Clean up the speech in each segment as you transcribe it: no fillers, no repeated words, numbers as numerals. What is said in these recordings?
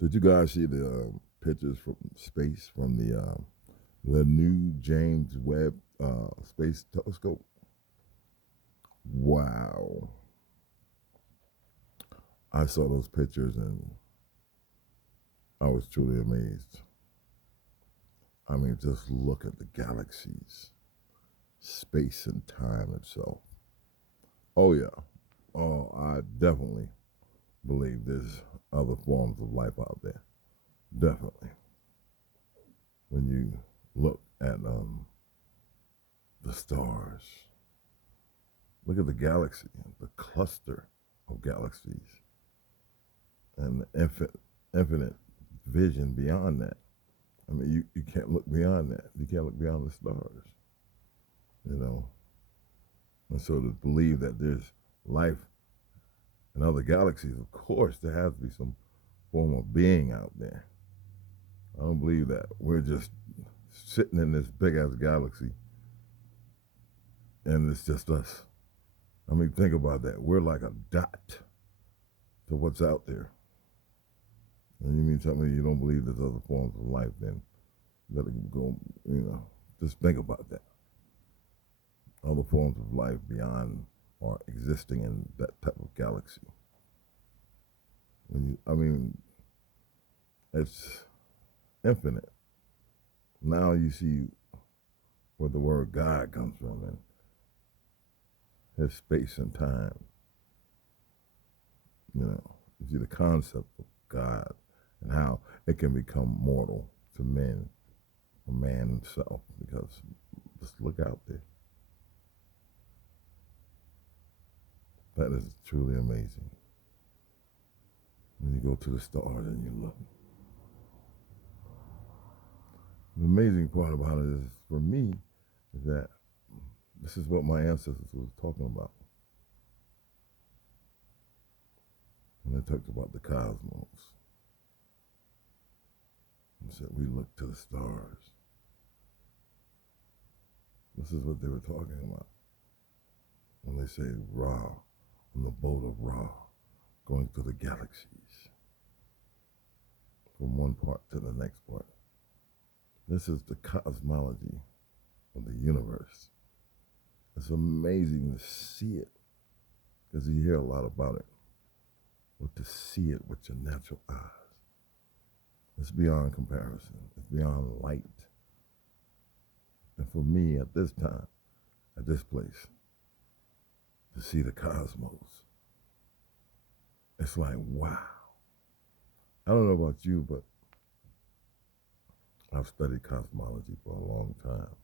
Did you guys see the pictures from space from the new James Webb Space Telescope? Wow! I saw those pictures and I was truly amazed. I mean, just look at the galaxies, space and time itself. Oh yeah. Oh, I definitely believe there's other forms of life out there. Definitely. When you look at the stars, look at the galaxy, the cluster of galaxies, and the infinite vision beyond that. I mean, you can't look beyond that. You can't look beyond the stars, you know. And so to believe that there's life in other galaxies, of course, there has to be some form of being out there. I don't believe that we're just sitting in this big ass galaxy and it's just us. I mean, think about that. We're like a dot to what's out there. And you mean tell me you don't believe there's other forms of life, then you better go, just think about that. Other forms of life beyond or existing in that type of galaxy. I mean, it's infinite. Now you see where the word God comes from and his space and time. You see the concept of God and how it can become mortal to men, or man himself, because just look out there. That is truly amazing. When you go to the stars and you look. The amazing part about it is, for me, is that this is what my ancestors was talking about when they talked about the cosmos. And said, we look to the stars. This is what they were talking about when they say Ra, on the boat of Ra, going through the galaxies from one part to the next part. This is the cosmology of the universe. It's amazing to see it because you hear a lot about it, but to see it with your natural eyes, it's beyond comparison. It's beyond light. And for me at this time, at this place, to see the cosmos, it's like, wow. I don't know about you, but I've studied cosmology for a long time.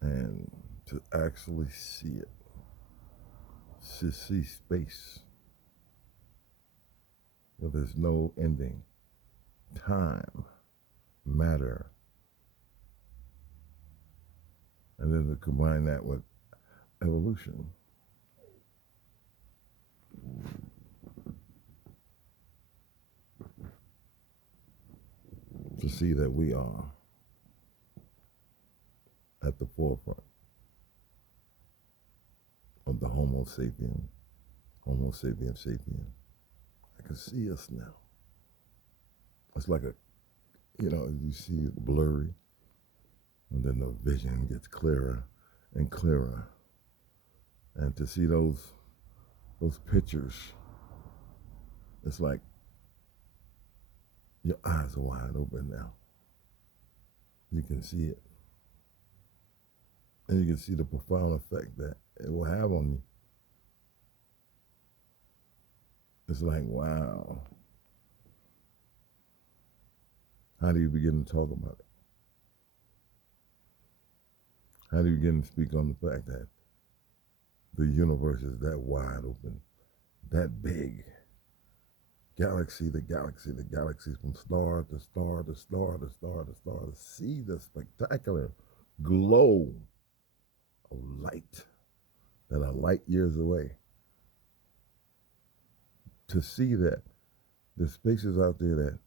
And to actually see it, to see space where there's no ending, time, matter, and then to combine that with evolution. To see that we are at the forefront of the Homo sapien sapien. I can see us now. It's like you see it blurry, and then the vision gets clearer and clearer. And to see those pictures, it's like your eyes are wide open now. You can see it. And you can see the profound effect that it will have on you. It's like, wow. How do you begin to talk about it? How do you begin to speak on the fact that the universe is that wide open, that big? Galaxy to galaxy to galaxies, from star to star to star to star to star, to see the spectacular glow of light that are light years away. To see that there's spaces out there that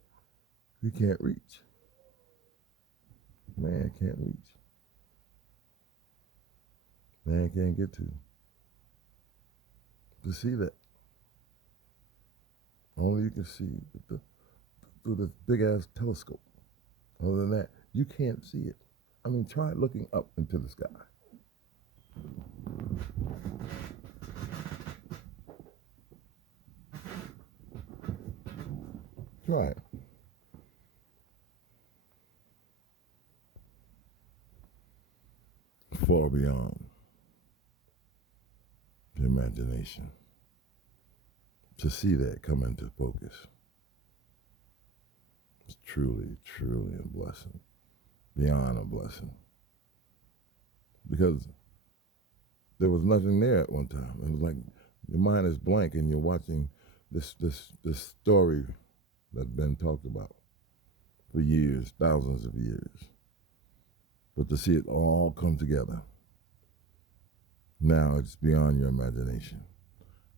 we can't reach. Man can't reach. Man can't get to. To see that. Only you can see the through this big ass telescope. Other than that, you can't see it. I mean, try looking up into the sky. Try it. Far beyond your imagination. To see that come into focus is truly, truly a blessing. Beyond a blessing. Because there was nothing there at one time. It was like your mind is blank and you're watching this story that's been talked about for years, thousands of years. But to see it all come together, now it's beyond your imagination.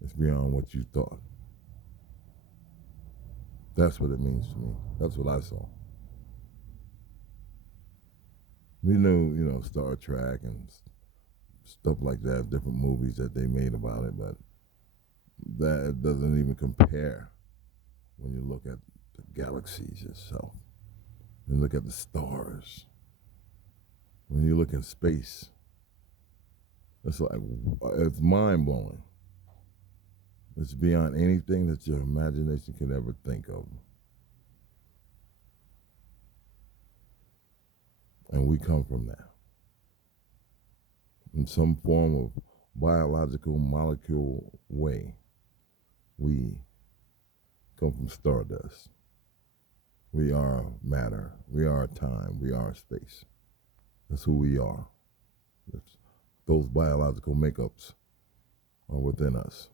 It's beyond what you thought. That's what it means to me. That's what I saw. We knew, Star Trek and stuff like that, different movies that they made about it, but that doesn't even compare when you look at the galaxies itself. When you look at the stars. When you look in space. It's mind blowing. It's beyond anything that your imagination can ever think of. And we come from that. In some form of biological molecule way, we come from stardust. We are matter. We are time. We are space. That's who we are. Those biological makeups are within us.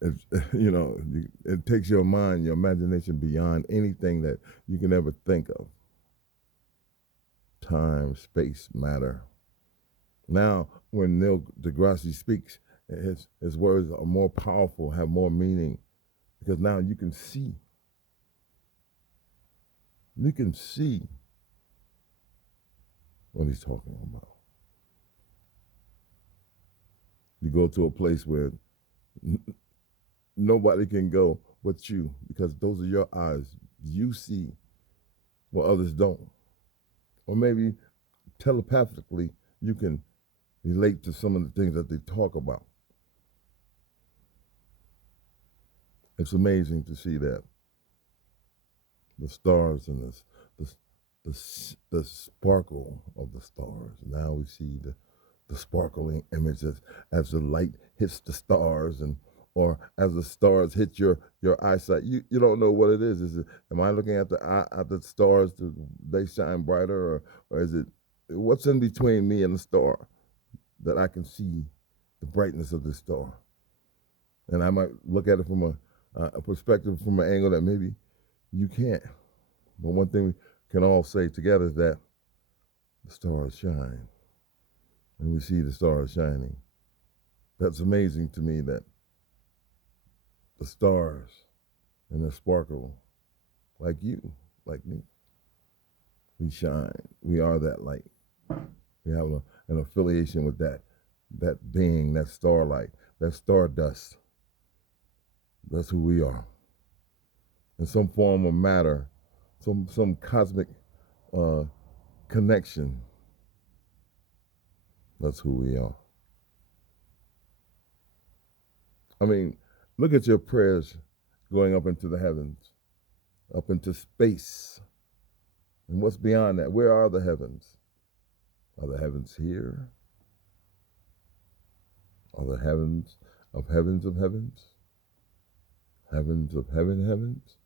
It takes your mind, your imagination beyond anything that you can ever think of. Time, space, matter. Now, when Neil deGrasse speaks, his words are more powerful, have more meaning, because now you can see. You can see what he's talking about. You go to a place where nobody can go but you, because those are your eyes. You see what others don't. Or maybe telepathically you can relate to some of the things that they talk about. It's amazing to see that. The stars and the sparkle of the stars. Now we see the sparkling images as the light hits the stars, or as the stars hit your eyesight. You don't know what it is. Am I looking at the stars? Do they shine brighter, or is it what's in between me and the star that I can see the brightness of the star? And I might look at it from a perspective, from an angle that maybe you can't. But one thing we can all say together is that the stars shine. And we see the stars shining. That's amazing to me, that the stars and the sparkle, like you, like me, we shine. We are that light. We have an affiliation with that being, that starlight, that stardust. That's who we are. In some form of matter, some cosmic connection. That's who we are. I mean, look at your prayers going up into the heavens, up into space. And what's beyond that? Where are the heavens? Are the heavens here? Are the heavens of heavens of heavens? Heavens of heavens?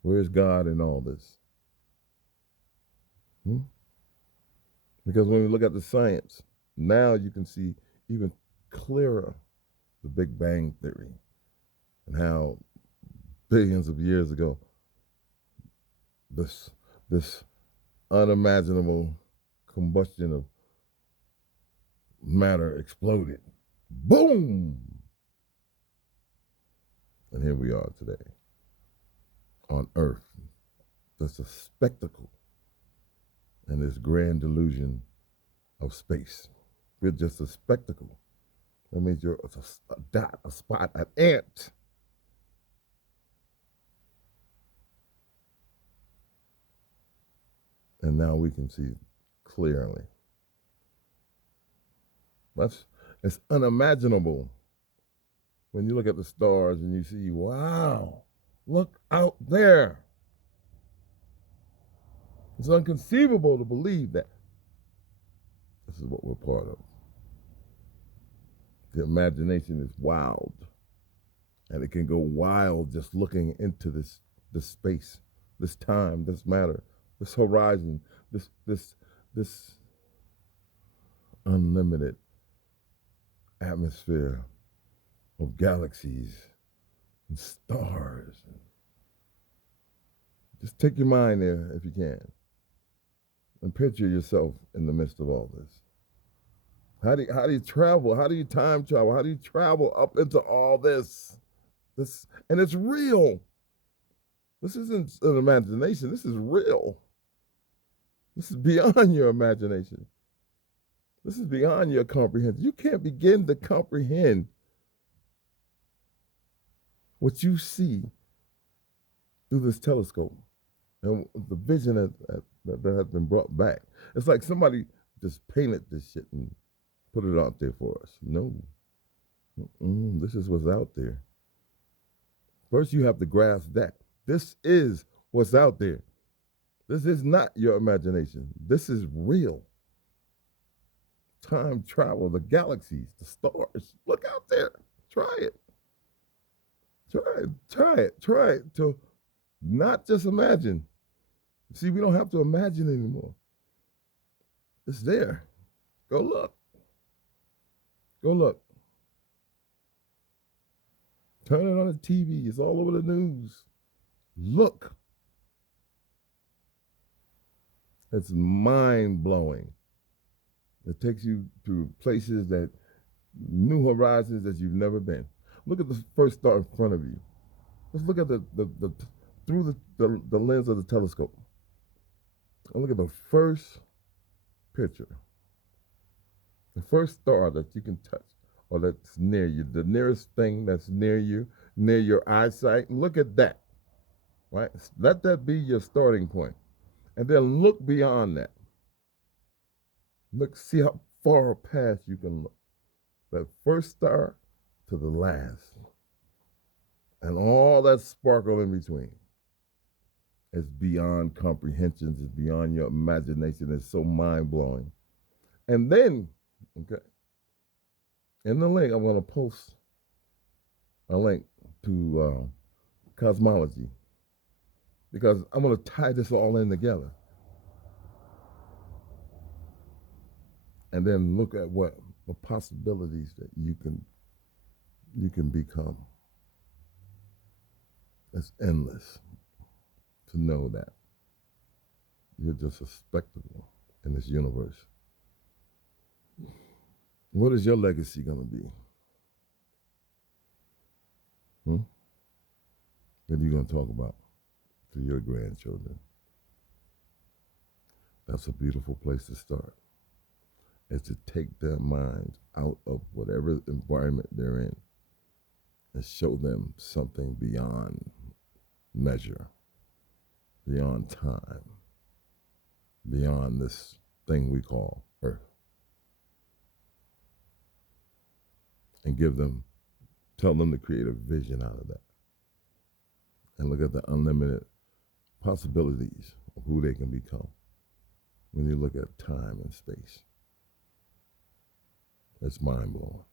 Where is God in all this? Because when we look at the science, now you can see even clearer the Big Bang Theory and how billions of years ago this unimaginable combustion of matter exploded. Boom! And here we are today on Earth. That's a spectacle and this grand delusion of space. We're just a spectacle. That means you're a dot, a spot, an ant And now we can see clearly. It's unimaginable when you look at the stars and you see, wow, look out there. It's inconceivable to believe that this is what we're part of. The imagination is wild, and it can go wild just looking into this space, this time, this matter, this horizon, this unlimited atmosphere of galaxies and stars. Just take your mind there if you can, and picture yourself in the midst of all this. How do you travel? How do you time travel? How do you travel up into all this? And it's real. This isn't an imagination. This is real. This is beyond your imagination. This is beyond your comprehension. You can't begin to comprehend what you see through this telescope and the vision that has been brought back. It's like somebody just painted this shit and put it out there for us. No. This is what's out there. First, you have to grasp that. This is what's out there. This is not your imagination. This is real. Time travel, the galaxies, the stars. Look out there. Try it. Try it to not just imagine. See, we don't have to imagine anymore. It's there. Go look. Go look. Turn it on the TV. It's all over the news. Look. It's mind-blowing. It takes you to places that new horizons that you've never been. Look at the first star in front of you. Let's look at through the lens of the telescope. And look at the first picture. The first star that you can touch or that's near you, the nearest thing that's near you, near your eyesight. Look at that, right? Let that be your starting point. And then look beyond that. Look, see how far past you can look. That first star to the last. And all that sparkle in between. It's beyond comprehension. It's beyond your imagination. It's so mind-blowing. And then, okay, in the link, I'm going to post a link to cosmology, because I'm going to tie this all in together. And then look at what the possibilities that you can become. It's endless to know that you're just a spectacle in this universe. What is your legacy going to be? What are you going to talk about to your grandchildren? That's a beautiful place to start. Is to take their minds out of whatever environment they're in and show them something beyond measure, beyond time, beyond this thing we call Earth. And tell them to create a vision out of that. And look at the unlimited possibilities of who they can become when you look at time and space. It's mind-blowing.